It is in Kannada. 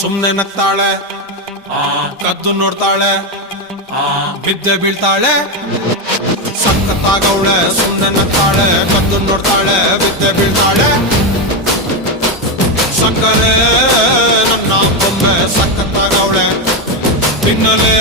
ಸುಮ್ನೆ ನಗ್ತಾಳೆ, ಕದ್ದು ನೋಡ್ತಾಳೆ, ಬಿದ್ದೆ ಬೀಳ್ತಾಳೆ. ಸಖತ್ತಾಗವಳೆ, ಸುಮ್ನೆ ನಗ್ತಾಳೆ, ಕದ್ದು ನೋಡ್ತಾಳೆ, ಬಿದ್ದೆ ಬೀಳ್ತಾಳೆ. ಸಕ್ಕರೆ ನನ್ನ ಬೊಮ್ಮೆ ಸಖತ್ತಾಗವಳೆ, ತಿನ್ನಲೇ